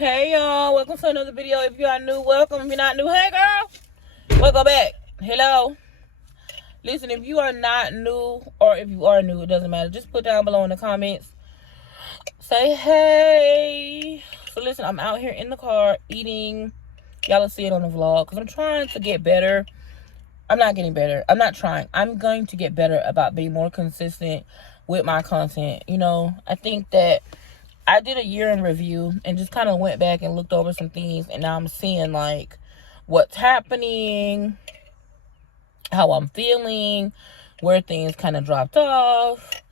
Hey y'all, welcome to another video. If you are new, welcome. If you're not new, hey girl, welcome back. Hello. Listen, if you are not new, or if you are new, it doesn't matter. Just put down below in the comments. Say hey. So listen, I'm out here in the car eating. Y'all will see it on the vlog because I'm trying to get better. I'm not getting better. I'm not trying. I'm going to get better about being more consistent with my content. You know, I think that I did a year in review and just kind of went back and looked over some things, and now I'm seeing like what's happening, how I'm feeling, where things kind of dropped off.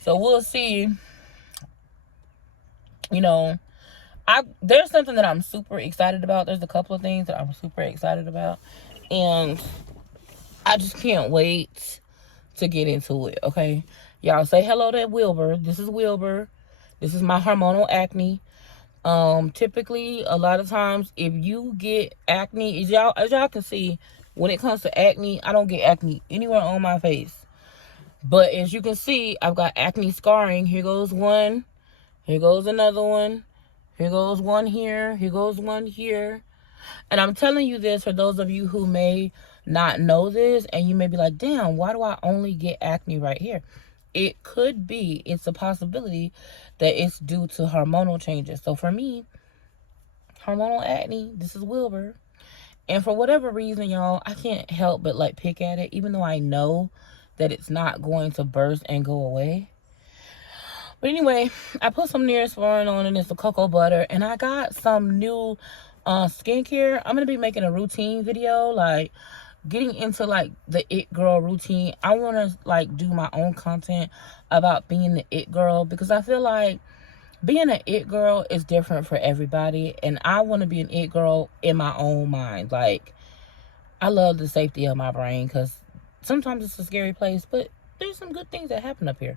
So we'll see. You know, there's something that I'm super excited about. There's a couple of things that I'm super excited about, and I just can't wait to get into it. Okay, y'all say hello to Wilbur. This is Wilbur. This is my hormonal acne. Typically, a lot of times, if you get acne, as y'all can see, when it comes to acne, I don't get acne anywhere on my face. But as you can see, I've got acne scarring. Here goes one. Here goes another one. Here goes one here. Here goes one here. And I'm telling you this for those of you who may not know this, and you may be like, damn, why do I only get acne right here? It could be, it's a possibility that it's due to hormonal changes. So for me, hormonal acne, this is Wilbur. And for whatever reason, y'all, I can't help but like pick at it, even though I know that it's not going to burst and go away. But anyway, I put some Neosporin on, and it's the cocoa butter, and I got some new skincare. I'm going to be making a routine video, like getting into like the it girl routine. I want to like do my own content about being the it girl, because I feel like being an it girl is different for everybody, and I want to be an it girl in my own mind. Like, I love the safety of my brain, because sometimes it's a scary place, but there's some good things that happen up here.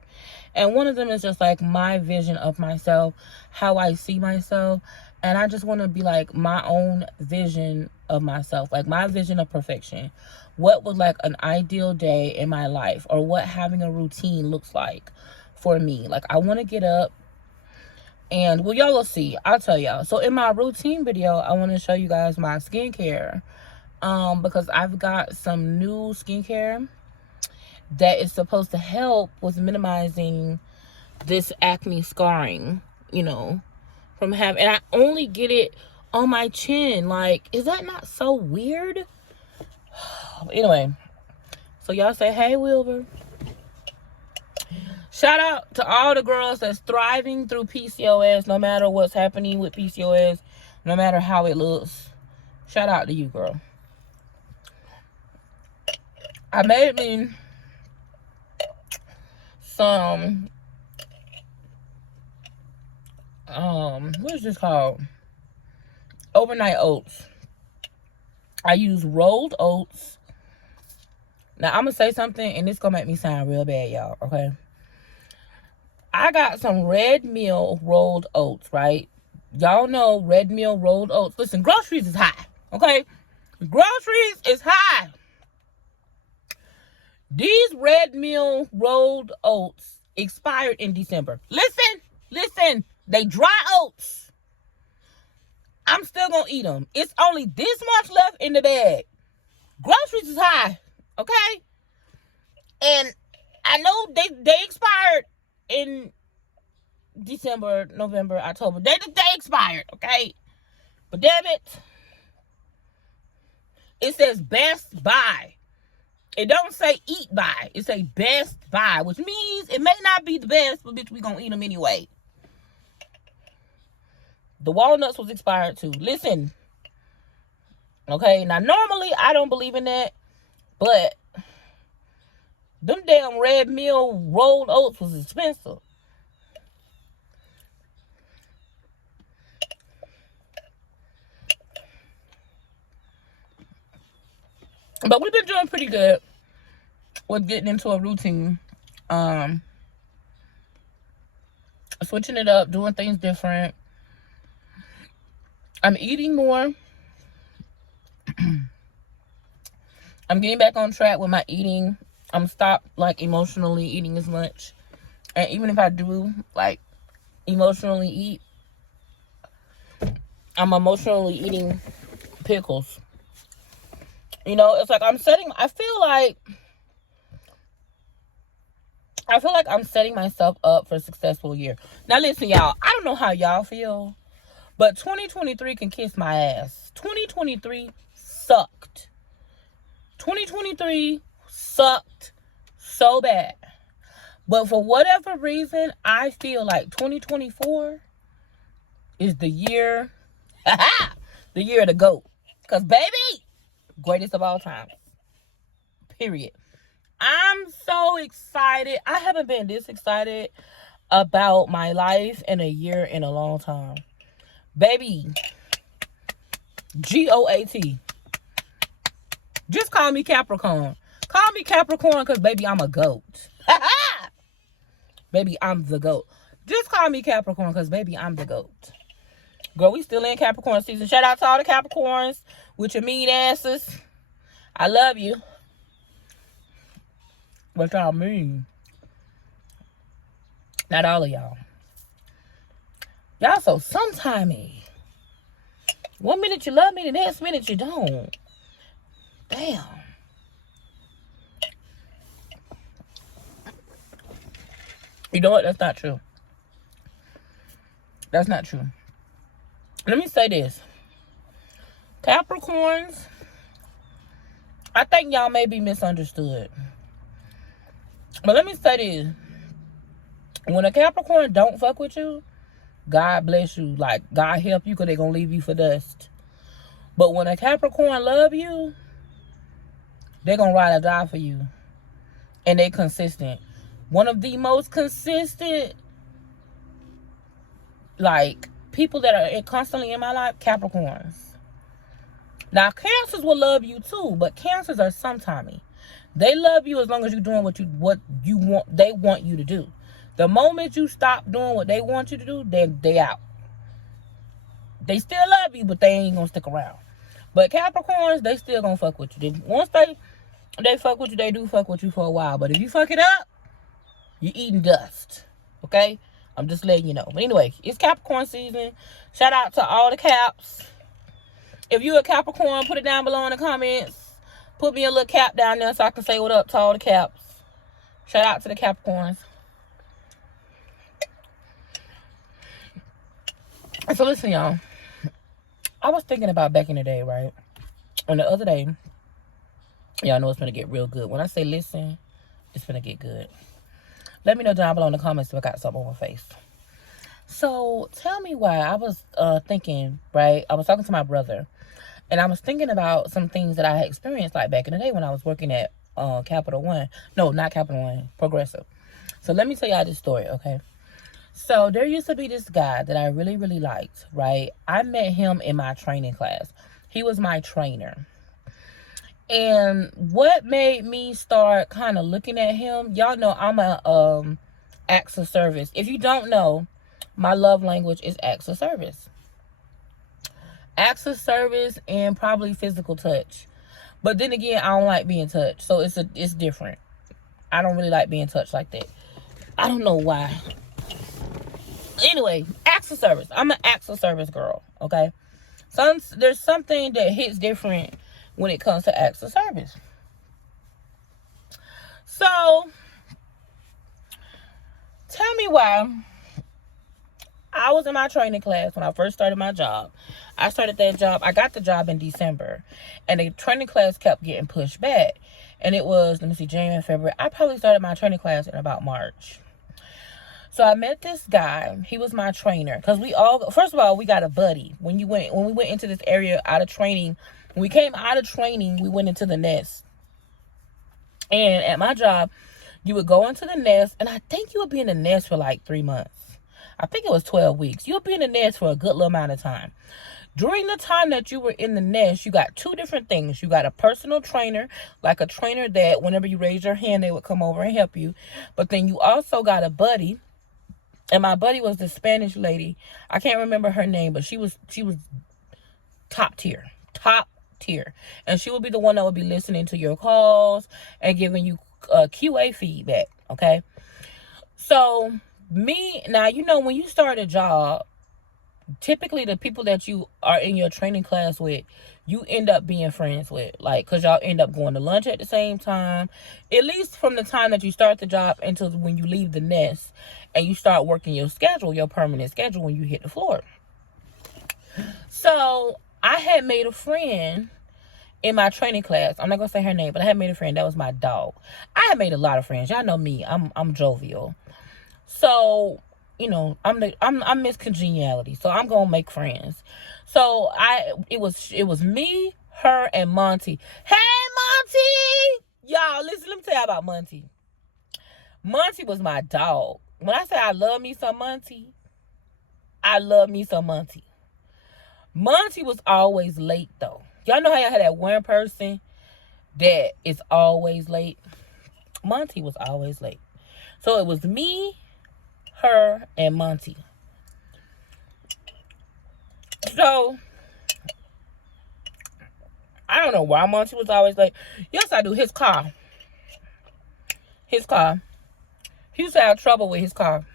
And one of them is just like my vision of myself, how I see myself. And I just want to be like my own vision of myself, like my vision of perfection. What would like an ideal day in my life, or what having a routine looks like for me. Like, I want to get up and, well, y'all will see. I'll tell y'all. So in my routine video, I want to show you guys my skincare. Because I've got some new skincare that is supposed to help with minimizing this acne scarring, you know, from having, and I only get it on my chin. Like, is that not so weird? Anyway, so y'all say, hey, Wilbur. Shout out to all the girls that's thriving through PCOS, no matter what's happening with PCOS, no matter how it looks. Shout out to you, girl. I made me some, what is this called? Overnight oats. I use rolled oats. Now, I'm going to say something, and it's going to make me sound real bad, y'all, okay? I got some red meal rolled oats, right? Y'all know red meal rolled oats. Listen, groceries is high, okay? Groceries is high. These red meal rolled oats expired in December. Listen, they dry oats. I'm still going to eat them. It's only this much left in the bag. Groceries is high, okay? And I know they expired in December, November, October. They expired, okay? But damn it says Best Buy. It don't say eat by. It say Best Buy, which means it may not be the best, but bitch, we gonna eat them anyway. The walnuts was expired too. Listen. Okay, now normally I don't believe in that, but them damn red meal rolled oats was expensive. But we've been doing pretty good with getting into a routine. Switching it up, doing things different. I'm eating more. I'm getting back on track with my eating. I'm stopped like emotionally eating as much. And even if I do like emotionally eat, I'm emotionally eating pickles. You know, it's like I feel like I'm setting myself up for a successful year. Now listen, y'all, I don't know how y'all feel, but 2023 can kiss my ass. 2023 sucked. 2023 sucked so bad. But for whatever reason, I feel like 2024 is the year, the year of the GOAT. Because, baby, greatest of all time. Period. I'm so excited. I haven't been this excited about my life in a year in a long time. Baby, GOAT. Just call me Capricorn. Call me Capricorn because, baby, I'm a GOAT. Baby, I'm the GOAT. Just call me Capricorn because, baby, I'm the GOAT. Girl, we still in Capricorn season. Shout out to all the Capricorns with your mean asses. I love you. What y'all mean? Not all of y'all. Y'all so sometimey. One minute you love me, the next minute you don't. Damn. You know what? That's not true. That's not true. Let me say this. Capricorns, I think y'all may be misunderstood. But let me say this. When a Capricorn don't fuck with you, God bless you. Like, God help you because they're going to leave you for dust. But when a Capricorn love you, they're going to ride or die for you. And they consistent. One of the most consistent, like, people that are constantly in my life, Capricorns. Now, Cancers will love you too, but Cancers are sometimey. They love you as long as you're doing what you want. They want you to do. The moment you stop doing what they want you to do, then they out. They still love you, but they ain't gonna stick around. But Capricorns, they still gonna fuck with you. Once they fuck with you, they do fuck with you for a while. But if you fuck it up, you're eating dust. Okay? I'm just letting you know. But anyway, it's Capricorn season. Shout out to all the Caps. If you're a Capricorn, put it down below in the comments. Put me a little cap down there so I can say what up to all the Caps. Shout out to the Capricorns. So listen, y'all. I was thinking about back in the day, right? And the other day, y'all know it's going to get real good. When I say listen, it's going to get good. Let me know down below in the comments if I got something on my face. So, tell me why. I was thinking, right? I was talking to my brother. And I was thinking about some things that I had experienced, like back in the day when I was working at Capital One. No, not Capital One. Progressive. So, let me tell y'all this story, okay? So, there used to be this guy that I really, really liked, right? I met him in my training class. He was my trainer. And what made me start kind of looking at him, y'all know I'm a acts of service. If you don't know, my love language is acts of service. Acts of service and probably physical touch. But then again, I don't like being touched. So it's different. I don't really like being touched like that. I don't know why. Anyway, acts of service. I'm an acts of service girl, okay? There's something that hits different when it comes to acts of service. So, tell me why. I was in my training class when I first started my job. I started that job. I got the job in December. And the training class kept getting pushed back. And it was, January, February. I probably started my training class in about March. So I met this guy. He was my trainer. Because first of all, we got a buddy. When we went into this area out of training, when we came out of training, we went into the nest. And at my job, you would go into the nest. And I think you would be in the nest for like 3 months. I think it was 12 weeks. You'll be in the nest for a good little amount of time. During the time that you were in the nest, you got two different things. You got a personal trainer, like a trainer that whenever you raise your hand, they would come over and help you. But then you also got a buddy. And my buddy was the Spanish lady. I can't remember her name, but she was top tier. Top tier. And she would be the one that would be listening to your calls and giving you QA feedback. Okay? So, now, when you start a job, typically the people that you are in your training class with, you end up being friends with, like, because y'all end up going to lunch at the same time, at least from the time that you start the job until when you leave the nest and you start working your schedule, your permanent schedule, when you hit the floor. So I had made a friend in my training class. I'm not gonna say her name, but I had made a friend. That was my dog. I had made a lot of friends. Y'all know me. I'm jovial. So, you know, I'm Miss Congeniality. So I'm gonna make friends. So it was me, her, and Monty. Hey, Monty! Y'all, listen, let me tell you about Monty. Monty was my dog. When I say I love me some Monty, I love me some Monty. Monty was always late though. Y'all know how y'all had that one person that is always late? Monty was always late. So it was me, her, and Monty. So I don't know why Monty was always late. Yes, I do. His car. He used to have trouble with his car.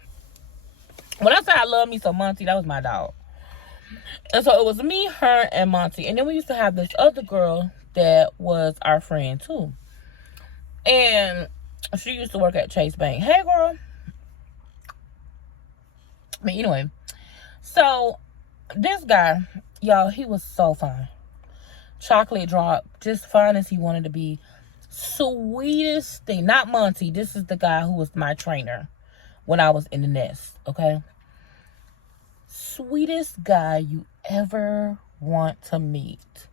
When I say I love me some Monty, that was my dog. And so it was me, her, and Monty. And then we used to have this other girl that was our friend too. And she used to work at Chase Bank. Hey, girl. But anyway, so this guy, y'all, he was so fine. Chocolate drop, just fine as he wanted to be. Sweetest thing. Not Monty. This is the guy who was my trainer when I was in the nest, okay? Sweetest guy you ever want to meet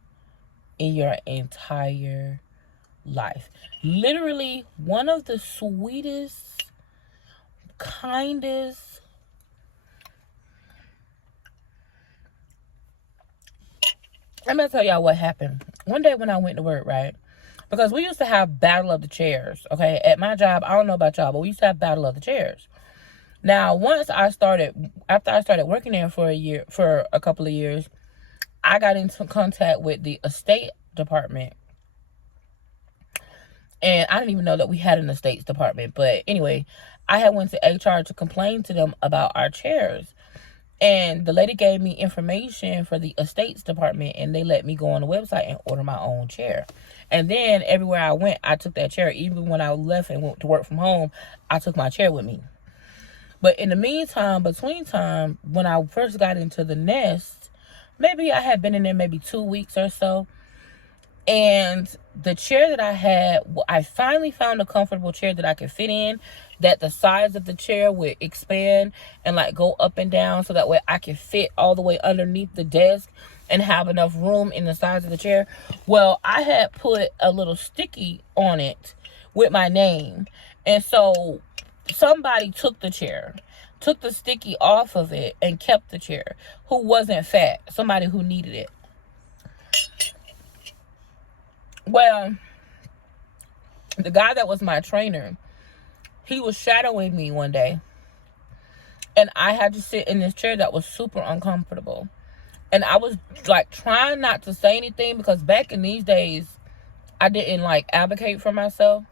in your entire life. Literally one of the sweetest, kindest. I'm gonna tell y'all what happened. One day when I went to work, right? Because we used to have battle of the chairs, okay? At my job, I don't know about y'all, but we used to have battle of the chairs. Now, after I started working there for a couple of years, I got into contact with the estate department. And I didn't even know that we had an estates department. But anyway, I had went to HR to complain to them about our chairs. And the lady gave me information for the estates department, and they let me go on the website and order my own chair. And then everywhere I went, I took that chair. Even when I left and went to work from home, I took my chair with me. But in the meantime, between time, when I first got into the nest, maybe I had been in there maybe 2 weeks or so. And the chair that I had, I finally found a comfortable chair that I could fit in, that the sides of the chair would expand and like go up and down, so that way I could fit all the way underneath the desk and have enough room in the sides of the chair. Well, I had put a little sticky on it with my name. And so somebody took the sticky off of it and kept the chair, who wasn't fat, somebody who needed it. Well, the guy that was my trainer, he was shadowing me one day, and I had to sit in this chair that was super uncomfortable. And I was like trying not to say anything, because back in these days, I didn't like advocate for myself.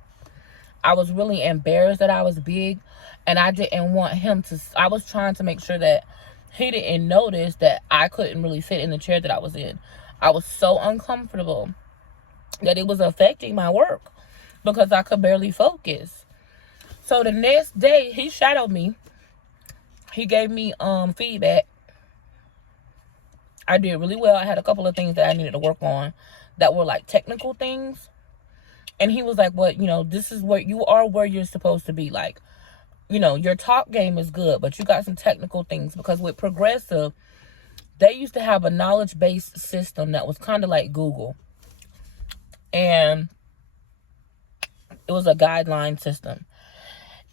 I was really embarrassed that I was big, and I didn't want him to. I was trying to make sure that he didn't notice that I couldn't really fit in the chair that I was in. I was so uncomfortable that it was affecting my work because I could barely focus. So the next day, he shadowed me. He gave me feedback. I did really well. I had a couple of things that I needed to work on that were like technical things. And he was like, well, you know, this is where you are, where you're supposed to be. Like, you know, your talk game is good, but you got some technical things. Because with Progressive, they used to have a knowledge-based system that was kind of like Google. And it was a guideline system.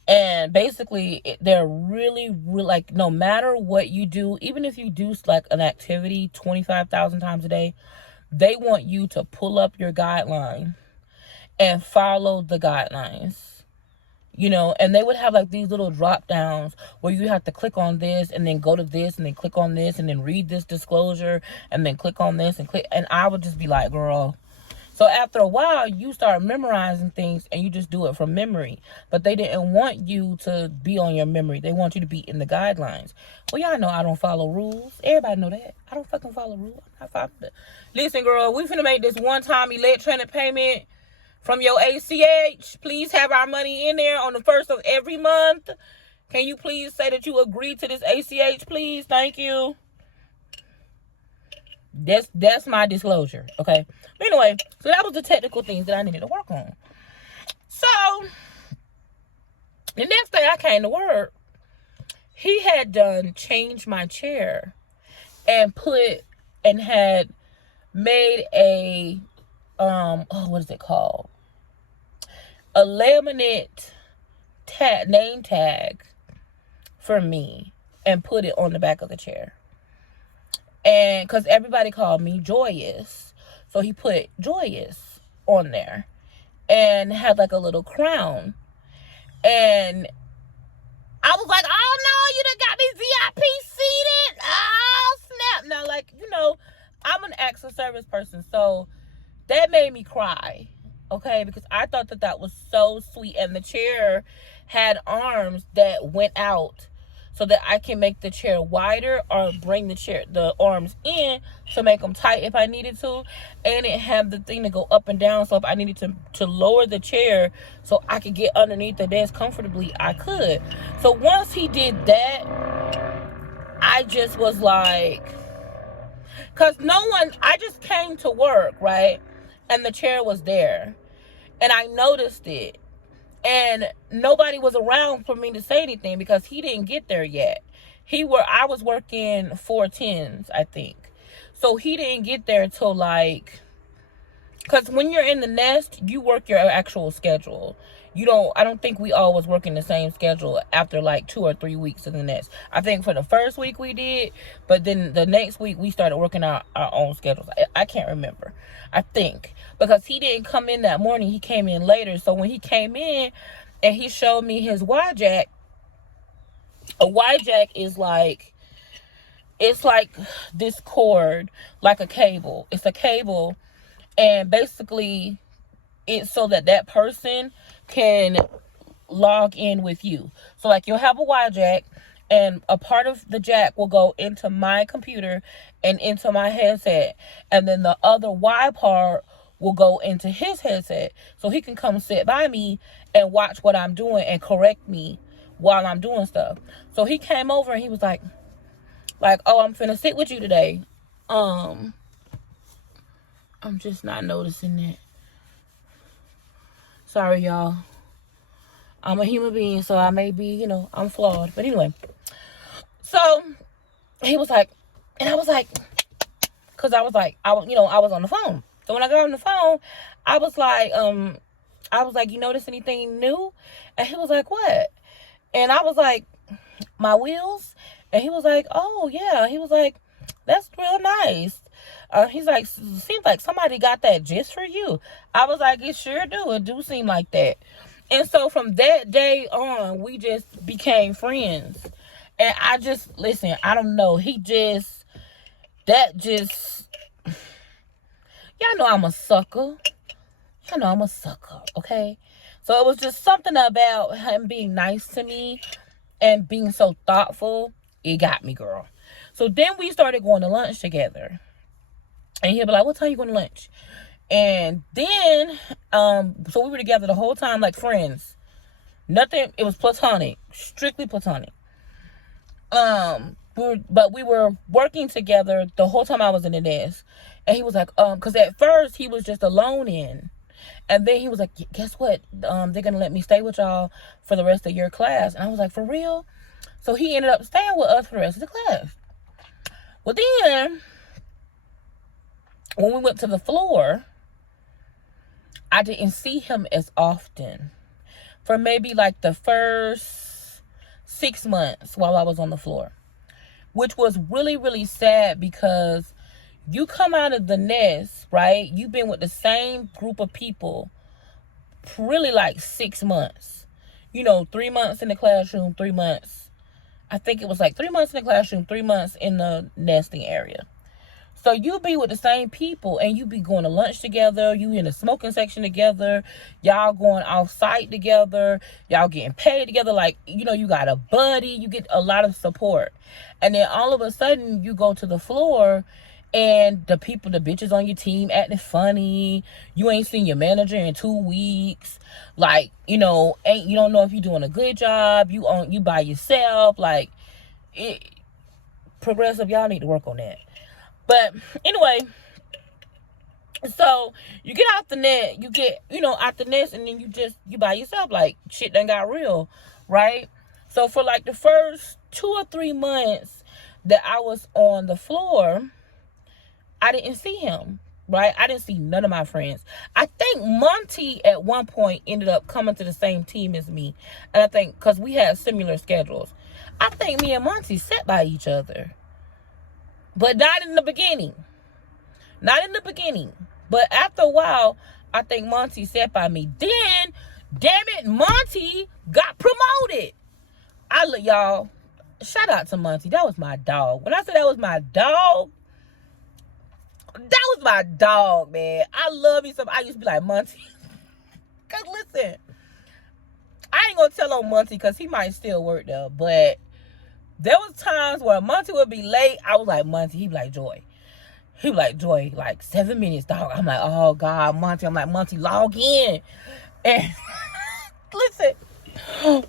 And basically, they're really, really, like, no matter what you do, even if you do like an activity 25,000 times a day, they want you to pull up your guideline and follow the guidelines, you know. And they would have like these little drop downs where you have to click on this and then go to this and then click on this and then read this disclosure and then click on this and click. And I would just be like, girl, So after a while, you start memorizing things and you just do it from memory. But they didn't want you to be on your memory. They want you to be in the guidelines. Well, y'all know I don't follow rules. Everybody know that. I don't fucking follow rules. I'm not following it. Listen, girl, we finna make this one-time electronic payment from your ACH. Please have our money in there on the 1st of every month. Can you please say that you agree to this ACH, please? Thank you. That's my disclosure, okay? But anyway, so that was the technical things that I needed to work on. So the next day I came to work, he had changed my chair and had made a what is it called? A laminate name tag for me and put it on the back of the chair. And because everybody called me Joyous, so he put Joyous on there and had like a little crown. And I was like, oh no, you done got me VIP seated. Oh snap. Now, like, I'm an acts of service person, so that made me cry, okay? Because I thought that was so sweet. And the chair had arms that went out so that I can make the chair wider or bring the arms in to make them tight if I needed to. And it had the thing to go up and down, so if I needed to lower the chair so I could get underneath the desk comfortably, I could. So once he did that, I just was like, because I just came to work, right? And the chair was there. And I noticed it. And nobody was around for me to say anything because he didn't get there yet. I was working 4/10s, I think. So he didn't get there till because when you're in the nest, you work your actual schedule. I don't think we all was working the same schedule after 2 or 3 weeks in the nest. I think for the first week we did, but then the next week we started working our own schedules. I can't remember. I think because he didn't come in that morning, he came in later. So when he came in and he showed me his Y-jack, a Y-jack is it's like this cord, like a cable. It's a cable, and basically it's so that person can log in with you. So you'll have a Y-jack, and a part of the jack will go into my computer and into my headset, and then the other Y part will go into his headset, so he can come sit by me and watch what I'm doing and correct me while I'm doing stuff. So he came over and he was like, oh, I'm finna sit with you today. I'm just not noticing that. Sorry, y'all. I'm a human being, so I may be, I'm flawed. But anyway. So, he was like, and I was like, because I was on the phone. So when I got on the phone, I was like, you notice anything new? And he was like, what? And I was like, my wheels? And he was like, oh, yeah. He was like, that's real nice. He's like, seems like somebody got that just for you. I was like, it sure do. It do seem like that. And so from that day on, we just became friends. And I don't know. Y'all know I'm a sucker. Okay? So it was just something about him being nice to me and being so thoughtful. It got me, girl. So then we started going to lunch together. And he'll be like, what time you going to lunch? And then, so we were together the whole time like friends. Nothing, it was platonic. Strictly platonic. But we were working together the whole time I was in the nest. And he was like, because at first he was just alone in. And then he was like, guess what? They're going to let me stay with y'all for the rest of your class. And I was like, for real? So he ended up staying with us for the rest of the class. Well, then, when we went to the floor, I didn't see him as often for maybe the first 6 months while I was on the floor, which was really, really sad because you come out of the nest, right? You've been with the same group of people really 6 months, 3 months in the classroom, 3 months. I think it was 3 months in the classroom, 3 months in the nesting area. So you be with the same people and you be going to lunch together, you in the smoking section together, y'all going off site together, y'all getting paid together, like, you know, you got a buddy, you get a lot of support. And then all of a sudden you go to the floor and the people, the bitches on your team acting funny. You ain't seen your manager in 2 weeks. Like, you know, you don't know if you're doing a good job. You by yourself. Like, progressive, y'all need to work on that. But anyway, so you get out the net, you get, you know, out the nest, and then you by yourself. Like, shit done got real, right? So for like the first 2 or 3 months that I was on the floor, I didn't see him, right? I didn't see none of my friends. I think Monty at one point ended up coming to the same team as me. And I think because we had similar schedules, I think me and Monty sat by each other. But not in the beginning. Not in the beginning. But after a while, I think Monty sat by me. Then, damn it, Monty got promoted. Y'all, shout out to Monty. That was my dog. When I said that was my dog, that was my dog, man. I love me some. I used to be like, Monty. Because listen, I ain't going to tell on Monty because he might still work there. But there was times where Monty would be late. I was like, Monty. He'd be like, Joy. He'd be like, Joy, like 7 minutes, dog. I'm like, oh, God, Monty. I'm like, Monty, log in. And listen,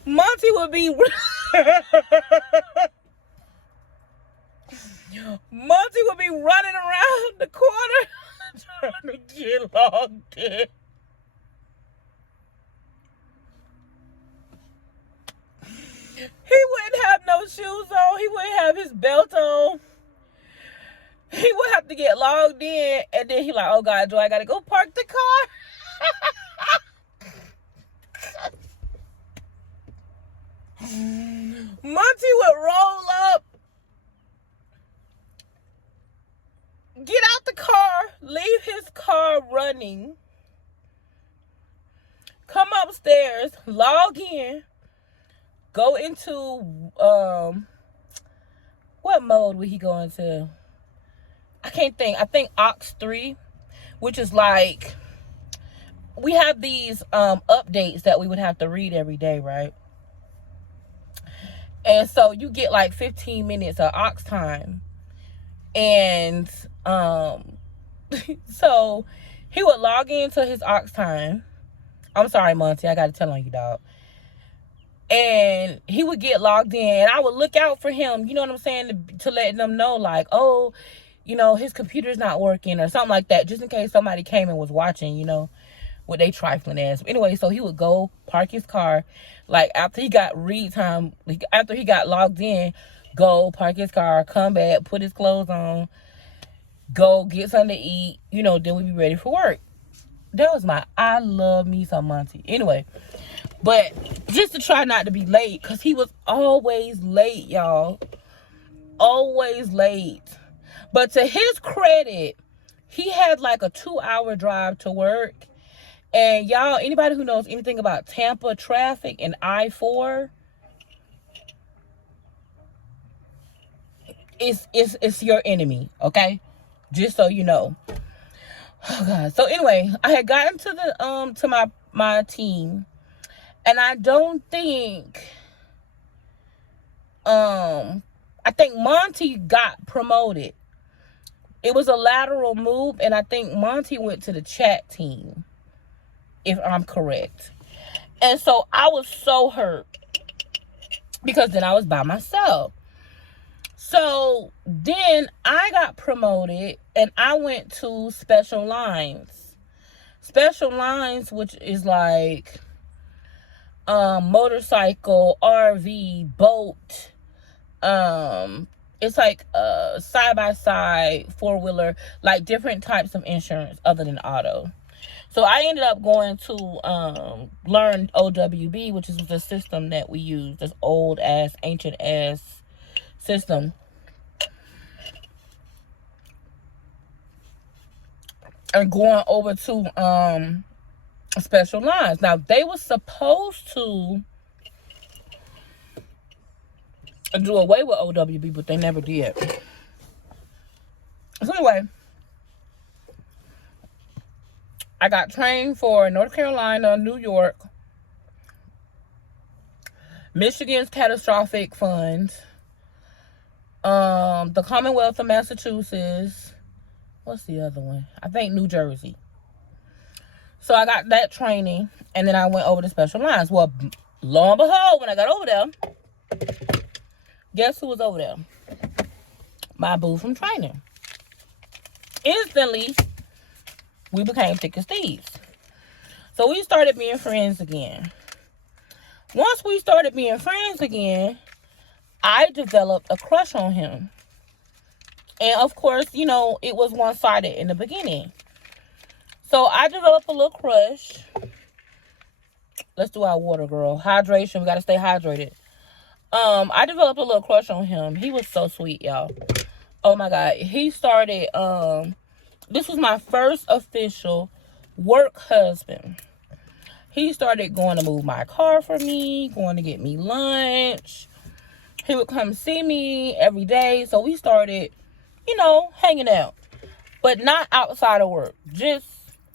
Monty would be... Monty would be running around the corner trying to get logged in. He wouldn't have no shoes on. He wouldn't have his belt on. He would have to get logged in, and then he like, oh God, Joy, I gotta go park the car. Monty would roll up, get out the car, leave his car running, come upstairs, log in, go into, what mode would he go into? I can't think. I think Ox 3, which is like, we have these updates that we would have to read every day, right? And so you get like 15 minutes of Ox time. And so he would log into his Ox time. I'm sorry, Monty, I gotta tell on you, dog. And he would get logged in, and I would look out for him, you know what I'm saying, to let them know, like, oh, you know, his computer's not working or something like that, just in case somebody came and was watching, you know, with they trifling ass. Anyway, so he would go park his car, like, after he got read time, after he got logged in, go park his car, come back, put his clothes on, go get something to eat, you know, then we be ready for work. That was I love me some Monty. Anyway, but just to try not to be late, because he was always late, y'all. Always late. But to his credit, he had like a 2-hour drive to work. And y'all, anybody who knows anything about Tampa traffic and I-4, it's your enemy, okay? Just so you know. Oh God. So anyway, I had gotten to the to my team, and I don't think I think Monty got promoted. It was a lateral move, and I think Monty went to the chat team, if I'm correct. And so I was so hurt because then I was by myself. So then I got promoted, and I went to special lines. Special lines, which is like motorcycle, RV, boat, it's like side-by-side, four-wheeler, like different types of insurance other than auto. So I ended up going to learn OWB, which is the system that we use, this old-ass, ancient-ass system. And going over to special lines. Now, they were supposed to do away with OWB, but they never did. So So anyway, I got trained for North Carolina, New York, Michigan's catastrophic fund, the Commonwealth of Massachusetts. What's the other one? I think New Jersey. So I got that training, and then I went over to Special Lines. Well, lo and behold, when I got over there, guess who was over there? My boo from training. Instantly, we became thick as thieves. So we started being friends again. Once we started being friends again, I developed a crush on him. And of course, you know, it was one-sided in the beginning. So I developed a little crush. Let's do our water, girl. Hydration. We got to stay hydrated. I developed a little crush on him. He was so sweet, y'all. Oh my God. He started, this was my first official work husband. He started going to move my car for me, going to get me lunch. He would come see me every day. So we started, you know, hanging out. But not outside of work. Just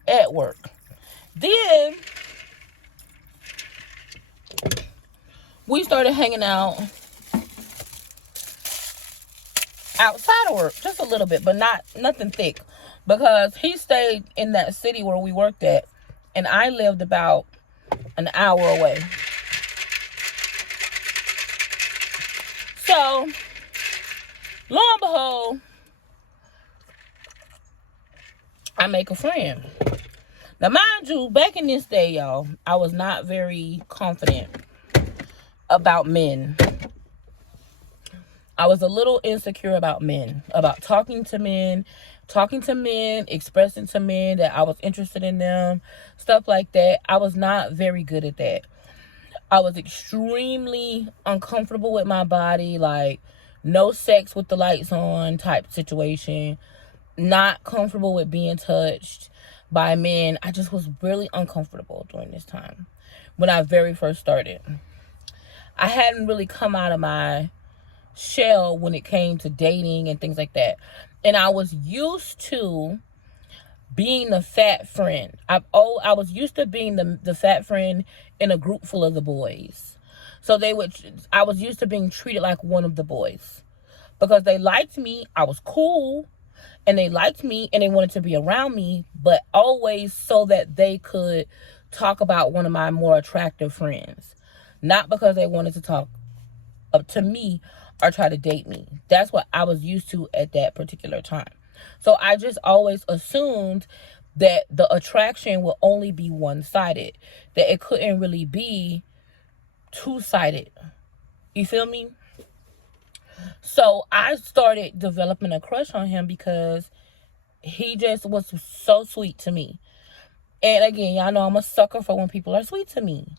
at work. Then we started hanging out outside of work. Just a little bit, but nothing thick. Because he stayed in that city where we worked at. And I lived about an hour away. So, lo and behold, I make a friend. Now, mind you, back in this day, y'all, I was not very confident about men. I was a little insecure about men, about talking to men, expressing to men that I was interested in them, stuff like that. I was not very good at that. I was extremely uncomfortable with my body, like no sex with the lights on type situation, not comfortable with being touched by men. I just was really uncomfortable during this time when I very first started. I hadn't really come out of my shell when it came to dating and things like that. And I was used to being the fat friend. I was used to being the fat friend in a group full of the boys. So I was used to being treated like one of the boys. Because they liked me, I was cool, and they liked me and they wanted to be around me, but always so that they could talk about one of my more attractive friends. Not because they wanted to talk up to me or try to date me. That's what I was used to at that particular time. So I just always assumed that the attraction will only be one-sided. That it couldn't really be two-sided. You feel me? So I started developing a crush on him because he just was so sweet to me. And again, y'all know I'm a sucker for when people are sweet to me.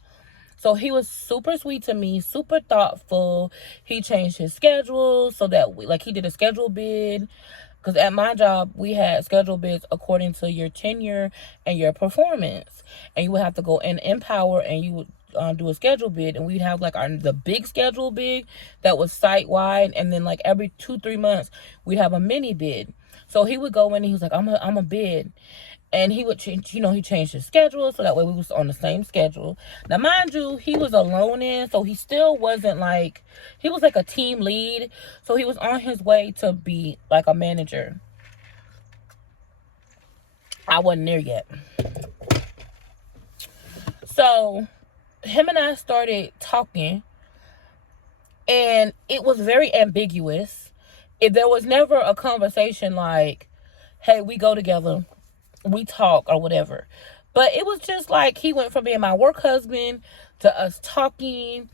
So he was super sweet to me, super thoughtful. He changed his schedule so that he did a schedule bid. Because at my job, we had schedule bids according to your tenure and your performance. And you would have to go in Empower and you would do a schedule bid. And we'd have the big schedule bid that was site-wide. And then every 2-3 months, we'd have a mini bid. So he would go in and he was like, I'm a bid. And he would change, he changed his schedule so that way we was on the same schedule. Now, mind you, he was alone so he still wasn't he was a team lead. So he was on his way to be a manager. I wasn't there yet. So him and I started talking, and it was very ambiguous. There was never a conversation hey, we go together, we talk or whatever. But it was just he went from being my work husband to us talking,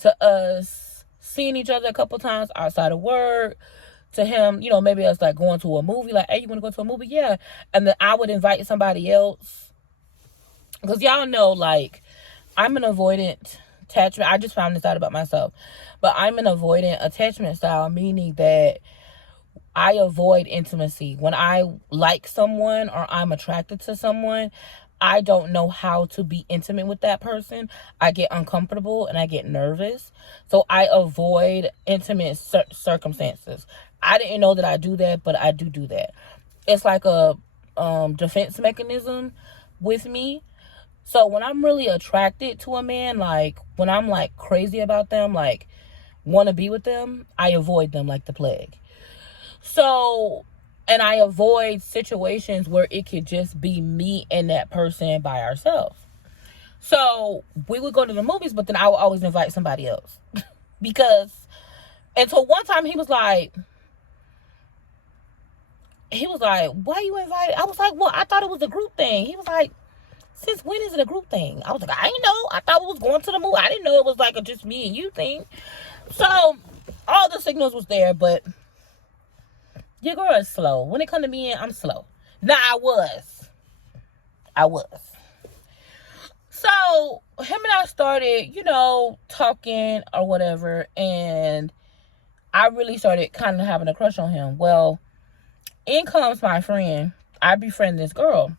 to us seeing each other a couple times outside of work, to him, maybe us going to a movie, hey, you want to go to a movie? Yeah. And then I would invite somebody else. Because y'all know, I'm an avoidant attachment. I just found this out about myself. But I'm an avoidant attachment style, meaning that I avoid intimacy. When I like someone or I'm attracted to someone, I don't know how to be intimate with that person. I get uncomfortable and I get nervous. So I avoid intimate circumstances. I didn't know that I do that, but I do that. It's like a defense mechanism with me. So when I'm really attracted to a man, like when I'm like crazy about them, like want to be with them, I avoid them like the plague. So, and I avoid situations where it could just be me and that person by ourselves. So we would go to the movies, but then I would always invite somebody else. Because until one time he was like, why you invited? I was like, well, I thought it was a group thing. He was like, since when is it a group thing? I was like, I didn't know. I thought we was going to the movie. I didn't know it was like a just me and you thing. So all the signals was there, but your girl is slow. When it come to me, I'm slow. Now I was. So him and I started, talking or whatever, and I really started kind of having a crush on him. Well, in comes my friend. I befriend this girl.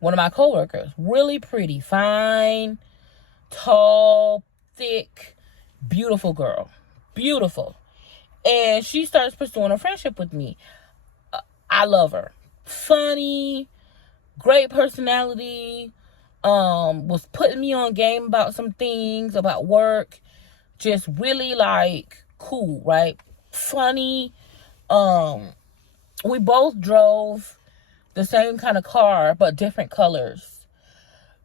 One of my coworkers. Really pretty, fine, tall, thick, beautiful girl. Beautiful. And she starts pursuing a friendship with me. I love her. Funny, great personality. Was putting me on game about some things, about work. Just really like cool, right? Funny. We both drove the same kind of car, but different colors.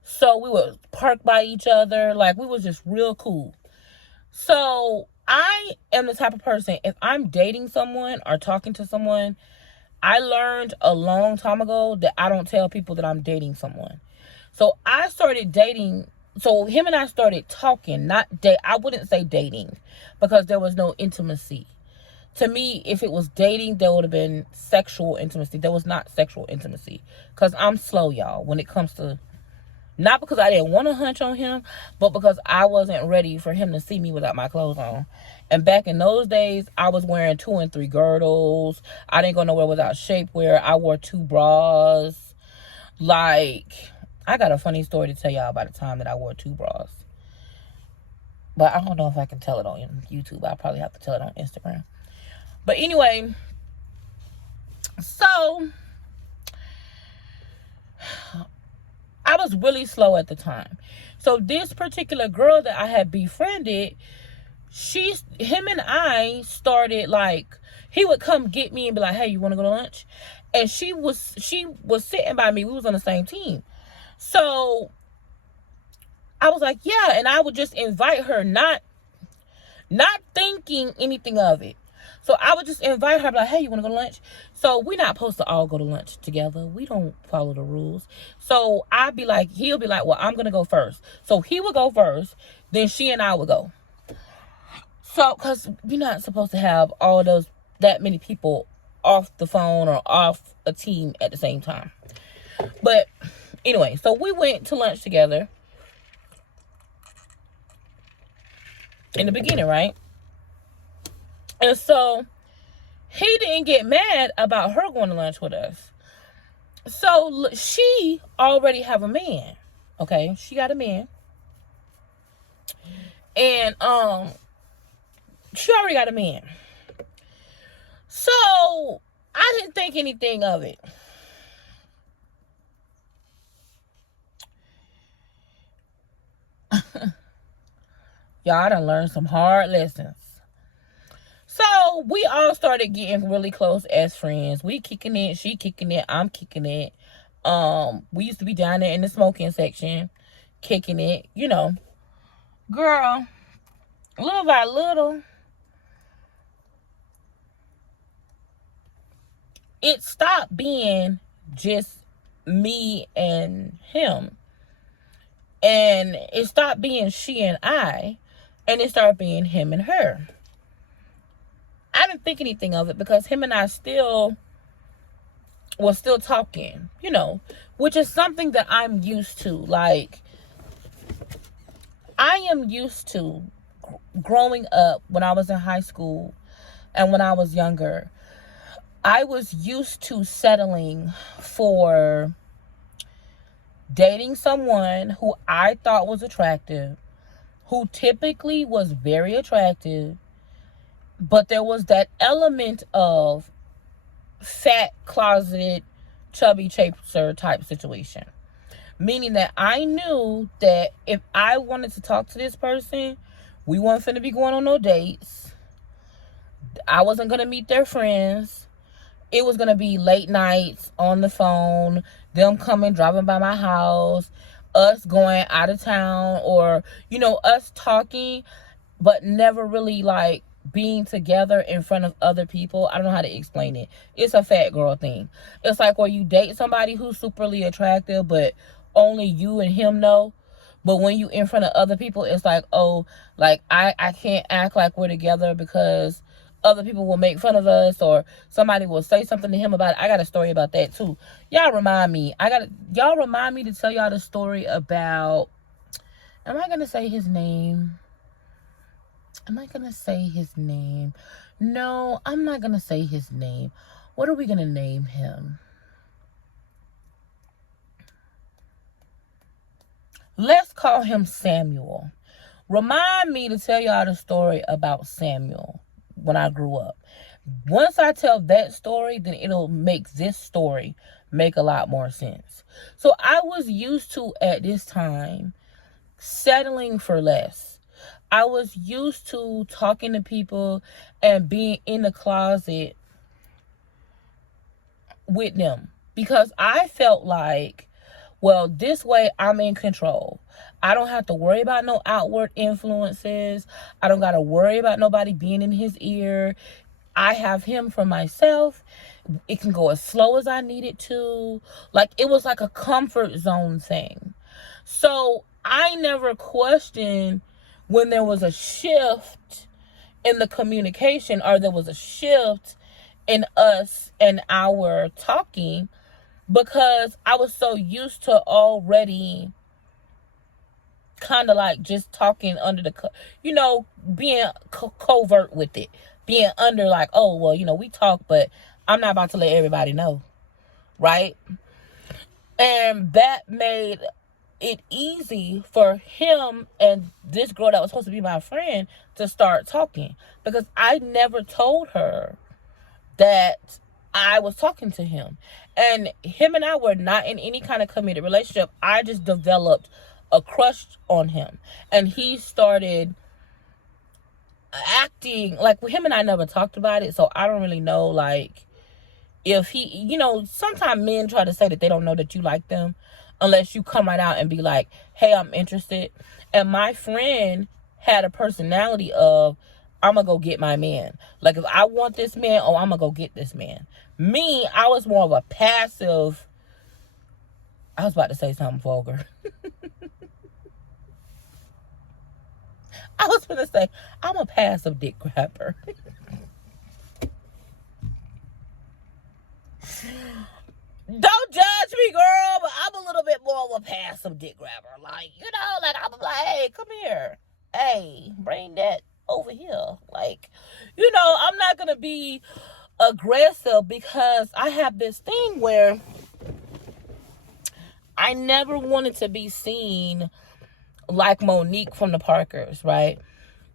So we would park by each other. Like, we was just real cool. So I am the type of person, if I'm dating someone or talking to someone, I learned a long time ago that I don't tell people that I'm dating someone. So I started dating. So him and I started talking, not date. I wouldn't say dating because there was no intimacy. To me, if it was dating, there would have been sexual intimacy. There was not sexual intimacy. Because I'm slow, y'all, when it comes to... Not because I didn't want to hunch on him, but because I wasn't ready for him to see me without my clothes on. And back in those days, I was wearing 2 and 3 girdles. I didn't go nowhere without shapewear. I wore 2 bras. Like, I got a funny story to tell y'all about the time that I wore 2 bras. But I don't know if I can tell it on YouTube. I'll probably have to tell it on Instagram. But anyway, so I was really slow at the time. So this particular girl that I had befriended, him and I started like, he would come get me and be like, hey, you want to go to lunch? And she was sitting by me. We was on the same team. So I was like, yeah. And I would just invite her, not thinking anything of it. So I would just invite her, like, hey, you want to go to lunch? So we're not supposed to all go to lunch together. We don't follow the rules. So he'll be like, well, I'm going to go first. So he would go first. Then she and I would go. So, because you're not supposed to have that many people off the phone or off a team at the same time. But anyway, so we went to lunch together in the beginning, right? And so he didn't get mad about her going to lunch with us. So she already have a man. Okay, she got a man. And she already got a man. So I didn't think anything of it. Y'all, I done learned some hard lessons. So we all started getting really close as friends. We kicking it, she kicking it, I'm kicking it. We used to be down there in the smoking section, kicking it, Girl, little by little, it stopped being just me and him. And it stopped being she and I, and it started being him and her. I didn't think anything of it because him and I was still talking, which is something that I'm used to. Like, I am used to growing up when I was in high school and when I was younger. I was used to settling for dating someone who I thought was attractive, who typically was very attractive, but there was that element of fat, closeted, chubby chaser type situation. Meaning that I knew that if I wanted to talk to this person, we weren't finna be going on no dates. I wasn't gonna meet their friends. It was gonna be late nights on the phone, them coming, driving by my house, us going out of town, or, us talking, but never really like being together in front of other people. I don't know how to explain it. It's a fat girl thing. It's like where you date somebody who's superly attractive, but only you and him know. But when you in front of other people, it's like, oh, like I can't act like we're together because other people will make fun of us, or somebody will say something to him about it. I got a story about that too. Y'all remind me to tell y'all the story about, am I gonna say his name? No, I'm not gonna say his name. What are we gonna name him? Let's call him Samuel. Remind me to tell y'all the story about Samuel when I grew up. Once I tell that story, then it'll make this story make a lot more sense. So I was used to, at this time, settling for less. I was used to talking to people and being in the closet with them because I felt like, well, this way I'm in control. I don't have to worry about no outward influences. I don't got to worry about nobody being in his ear. I have him for myself. It can go as slow as I need it to. Like, it was like a comfort zone thing. So I never questioned when there was a shift in the communication, or there was a shift in us and our talking, because I was so used to already kind of like just talking under the, being covert with it, being under like, oh, well, we talk, but I'm not about to let everybody know, right? And that made it easy for him and this girl that was supposed to be my friend to start talking, because I never told her that I was talking to him. And him and I were not in any kind of committed relationship. I just developed a crush on him. And he started acting like, him and I never talked about it. So I don't really know, like, if he, sometimes men try to say that they don't know that you like them unless you come right out and be like, hey, I'm interested. And my friend had a personality of, I'm gonna go get my man. Like, if I want this man, I'm gonna go get this man. Me, I was more of a passive. I was about to say something vulgar. I was gonna say, I'm a passive dick grabber. Don't judge me, girl, but I'm a little bit more of a passive dick grabber. Like, like, I'm like, hey, come here. Hey, bring that over here. Like, I'm not going to be aggressive, because I have this thing where I never wanted to be seen like Monique from the Parkers, right?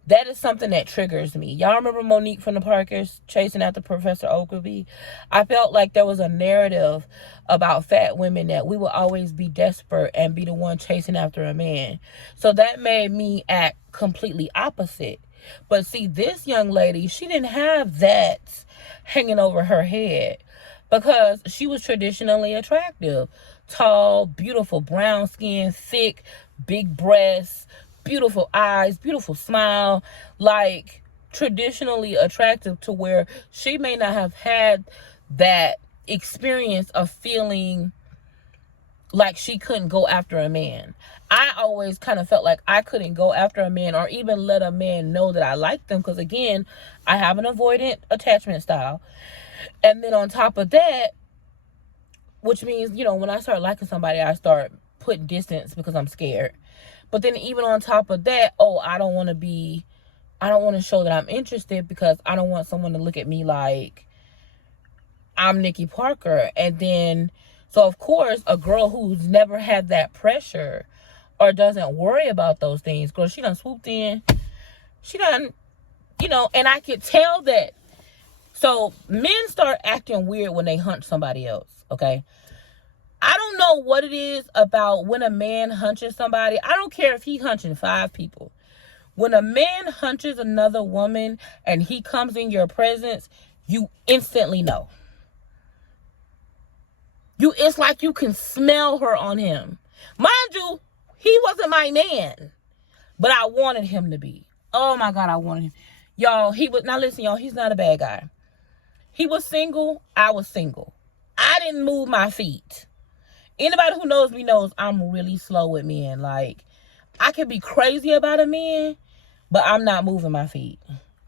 That is something that triggers me. Y'all remember Monique from the Parkers chasing after Professor Ogilvy? I felt like there was a narrative about fat women that we would always be desperate and be the one chasing after a man. So that made me act completely opposite. But see, this young lady, she didn't have that hanging over her head, because she was traditionally attractive. Tall, beautiful, brown skin, thick, big breasts, beautiful eyes, beautiful smile, like traditionally attractive, to where she may not have had that experience of feeling like she couldn't go after a man. I always kind of felt like I couldn't go after a man, or even let a man know that I liked them, because again, I have an avoidant attachment style. And then on top of that, which means, when I start liking somebody, I start putting distance because I'm scared. But then even on top of that, I don't want to show that I'm interested, because I don't want someone to look at me like I'm Nikki Parker. And then So, of course, a girl who's never had that pressure or doesn't worry about those things, girl, she done swooped in. She done, and I could tell that. So, men start acting weird when they hunch somebody else, okay? I don't know what it is about when a man hunches somebody. I don't care if he hunching 5 people. When a man hunches another woman and he comes in your presence, you instantly know. It's like you can smell her on him. Mind you, he wasn't my man, but I wanted him to be. Oh my God, I wanted him. Y'all, now listen, y'all, he's not a bad guy. He was single, I was single. I didn't move my feet. Anybody who knows me knows I'm really slow with men. Like, I can be crazy about a man, but I'm not moving my feet.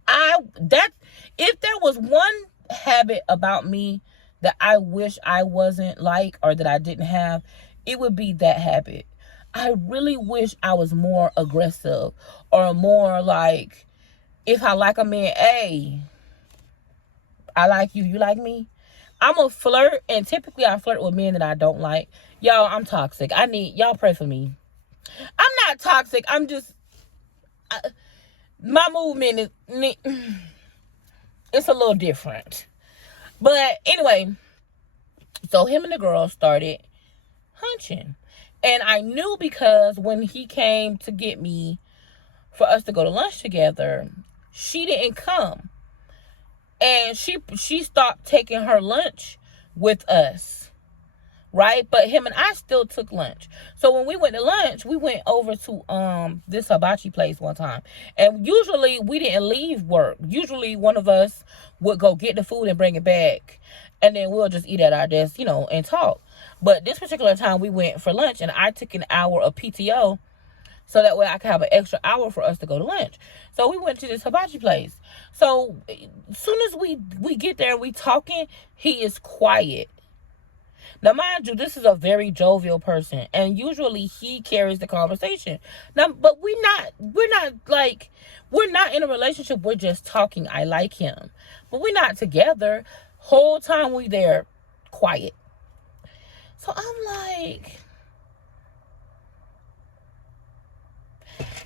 If there was one habit about me that I wish I wasn't like, or that I didn't have, it would be that habit. I really wish I was more aggressive, or more like, if I like a man, hey, I like you, you like me. I'm a flirt, and typically I flirt with men that I don't like. Y'all, I'm toxic. I need y'all pray for me. I'm not toxic. I'm just my movement is it's a little different. But anyway, so him and the girl started hunching. And I knew because when he came to get me for us to go to lunch together, she didn't come. And she stopped taking her lunch with us. Right? But him and I still took lunch. So when we went to lunch, we went over to this hibachi place one time. And usually we didn't leave work. Usually one of us would go get the food and bring it back. And then we'll just eat at our desk, and talk. But this particular time we went for lunch, and I took an hour of PTO so that way I could have an extra hour for us to go to lunch. So we went to this hibachi place. So as soon as we get there, we talking, he is quiet. Now, mind you, this is a very jovial person, and usually he carries the conversation. Now, but we're not in a relationship. We're just talking. I like him, but we're not together. Whole time we there, quiet. So I'm like,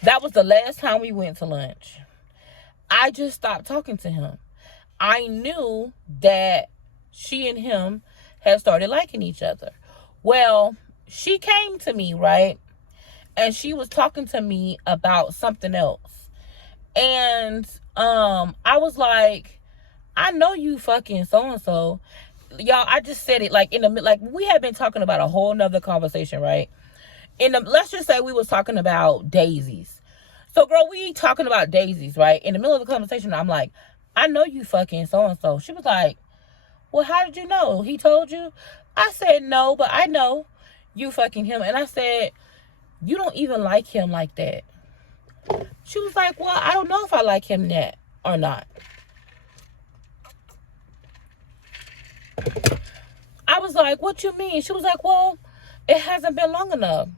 that was the last time we went to lunch. I just stopped talking to him. I knew that she and him had started liking each other. Well, she came to me, right? And she was talking to me about something else. And I was like, I know you fucking so-and-so. Y'all, I just said it like we had been talking about a whole nother conversation, right? Let's just say we was talking about daisies. So girl, we talking about daisies, right? In the middle of the conversation, I'm like, I know you fucking so-and-so. She was like, well, how did you know? He told you? I said, no, but I know you fucking him. And I said, you don't even like him like that. She was like, well, I don't know if I like him that or not. I was like, what you mean? She was like, well, it hasn't been long enough.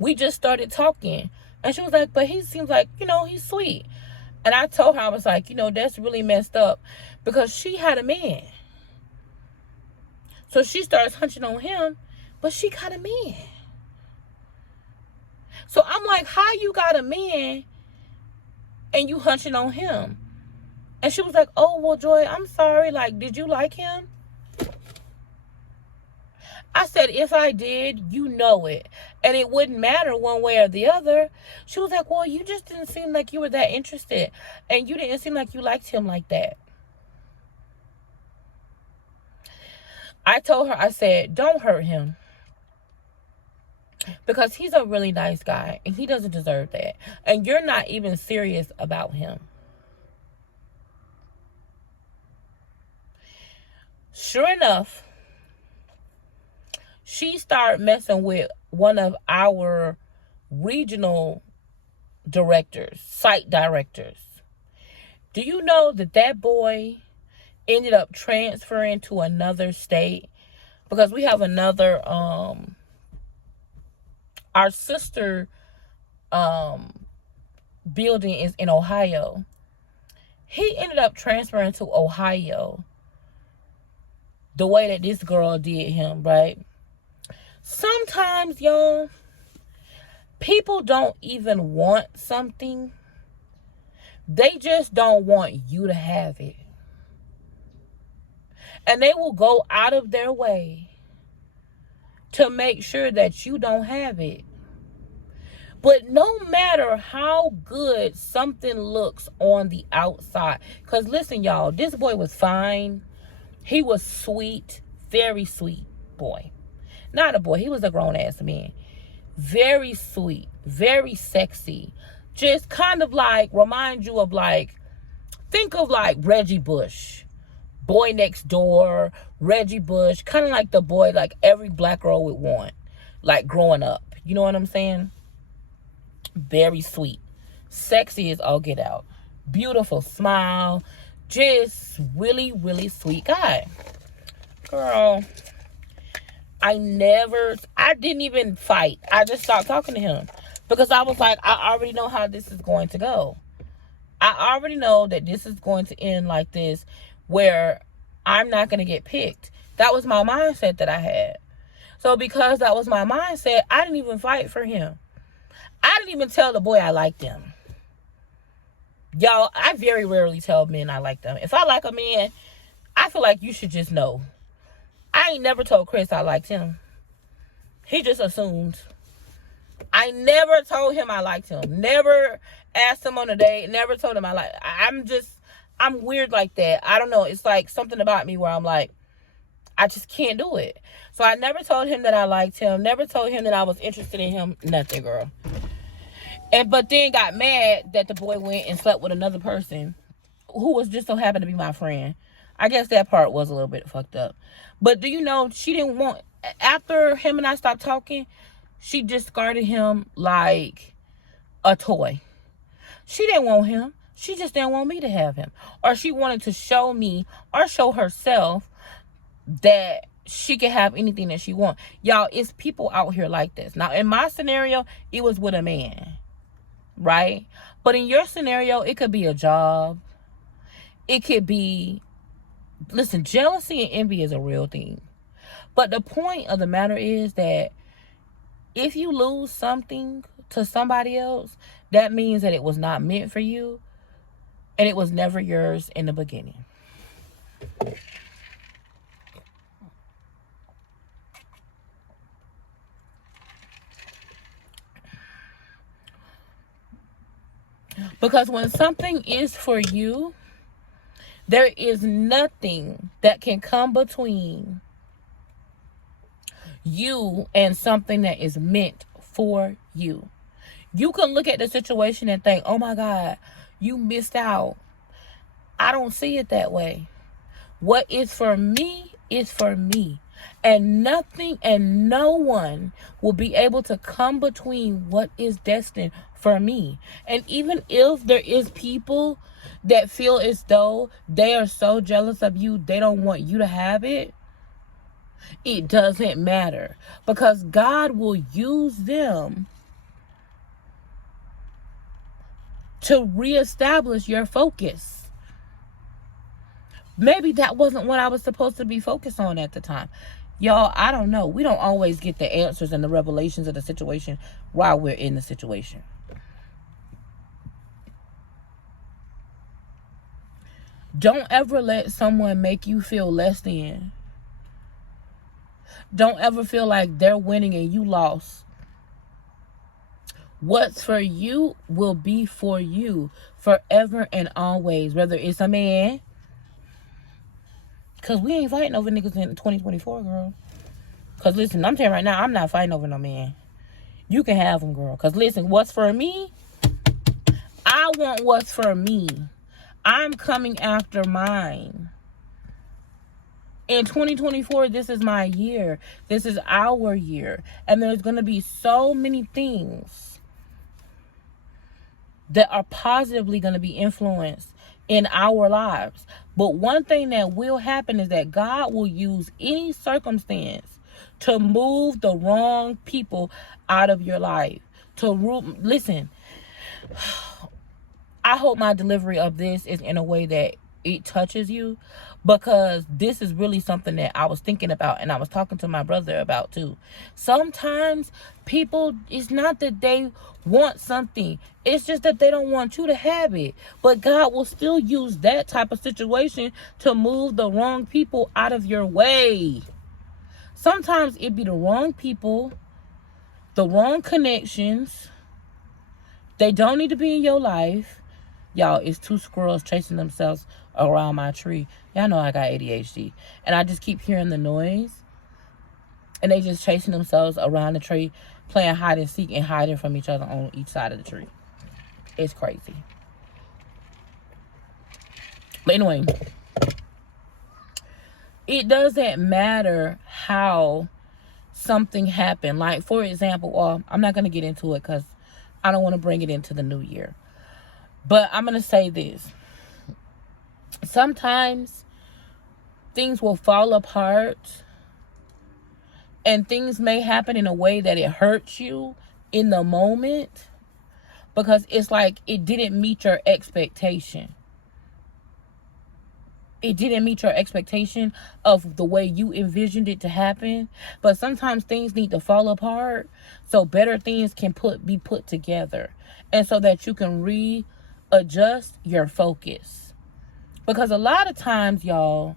We just started talking. And she was like, but he seems like, he's sweet. And I told her, I was like, that's really messed up, because she had a man. So she starts hunching on him, but she got a man. So I'm like, how you got a man and you hunching on him? And she was like, oh, well, Joy, I'm sorry. Like, did you like him? I said, if I did, you know it. And it wouldn't matter one way or the other. She was like, well, you just didn't seem like you were that interested. And you didn't seem like you liked him like that. I told her, I said, don't hurt him. Because he's a really nice guy. And he doesn't deserve that. And you're not even serious about him. Sure enough, she started messing with one of our regional directors, site directors. Do you know that boy ended up transferring to another state? Because we have another, our sister building is in Ohio. He ended up transferring to Ohio. the way that this girl did him, right? Sometimes, y'all, people don't even want something. They just don't want you to have it. And they will go out of their way to make sure that you don't have it. But no matter how good something looks on the outside, because listen, y'all, this boy was fine. He was sweet, very sweet boy. Not a boy, he was a grown-ass man. Very sweet, very sexy. Just kind of like, remind you of like, think of like Reggie Bush. Boy Next Door, Reggie Bush. Kind of like the boy like every black girl would want. Like growing up. You know what I'm saying? Very sweet. Sexy as all get out. Beautiful smile. Just really, really sweet guy. Girl, I didn't even fight. I just stopped talking to him. Because I was like, I already know how this is going to go. I already know that this is going to end like this, where I'm not going to get picked. That was my mindset that I had. So because that was my mindset, I didn't even fight for him. I didn't even tell the boy I liked him. Y'all, I very rarely tell men I like them. If I like a man, I feel like you should just know. I ain't never told Chris I liked him. He just assumed. I never told him I liked him. Never asked him on a date. Never told him I like. I'm weird like that. I don't know. It's like something about me where I'm like, I just can't do it. So I never told him that I liked him. Never told him that I was interested in him. Nothing, girl. But then got mad that the boy went and slept with another person who was just so happened to be my friend. I guess that part was a little bit fucked up. But do you know, she didn't want, after him and I stopped talking, she discarded him like a toy. She didn't want him. She just didn't want me to have him. Or she wanted to show me or show herself that she could have anything that she wants. Y'all, it's people out here like this. Now, in my scenario, it was with a man. Right? But in your scenario, it could be a job. It could be, listen, jealousy and envy is a real thing. But the point of the matter is that if you lose something to somebody else, that means that it was not meant for you and it was never yours in the beginning. Because when something is for you, there is nothing that can come between you and something that is meant for you. You can look at the situation and think, oh my God, you missed out. I don't see it that way. What is for me is for me. And nothing and no one will be able to come between what is destined for me. And even if there is people that feel as though they are so jealous of you, they don't want you to have it, it doesn't matter. Because God will use them to reestablish your focus. Maybe that wasn't what I was supposed to be focused on at the time. Y'all, I don't know. We don't always get the answers and the revelations of the situation while we're in the situation. Don't ever let someone make you feel less than. Don't ever feel like they're winning and you lost. What's for you will be for you forever and always. Whether it's a man. Because we ain't fighting over niggas in 2024, girl. Because listen, I'm telling you right now, I'm not fighting over no man. You can have them, girl. Because listen, what's for me, I want what's for me. I'm coming after mine. In 2024, this is my year. This is our year. And there's going to be so many things that are positively going to be influenced in our lives. But one thing that will happen is that God will use any circumstance to move the wrong people out of your life. Listen, I hope my delivery of this is in a way that it touches you. because this is really something that I was thinking about and I was talking to my brother about too. Sometimes people, it's not that they want something, it's just that they don't want you to have it. But God will still use that type of situation to move the wrong people out of your way. Sometimes it be the wrong people, the wrong connections. They don't need to be in your life. Y'all, it's two squirrels chasing themselves around my tree. Y'all know I got ADHD. And I just keep hearing the noise. And they just chasing themselves around the tree, playing hide and seek and hiding from each other on each side of the tree. It's crazy. But anyway, it doesn't matter how something happened. Like, for example, well, I'm not going to get into it because I don't want to bring it into the new year. But I'm going to say this. Sometimes things will fall apart and things may happen in a way that it hurts you in the moment because it's like it didn't meet your expectation. It didn't meet your expectation of the way you envisioned it to happen. But sometimes things need to fall apart so better things can be put together. And so that you can readjust your focus. Because a lot of times, y'all,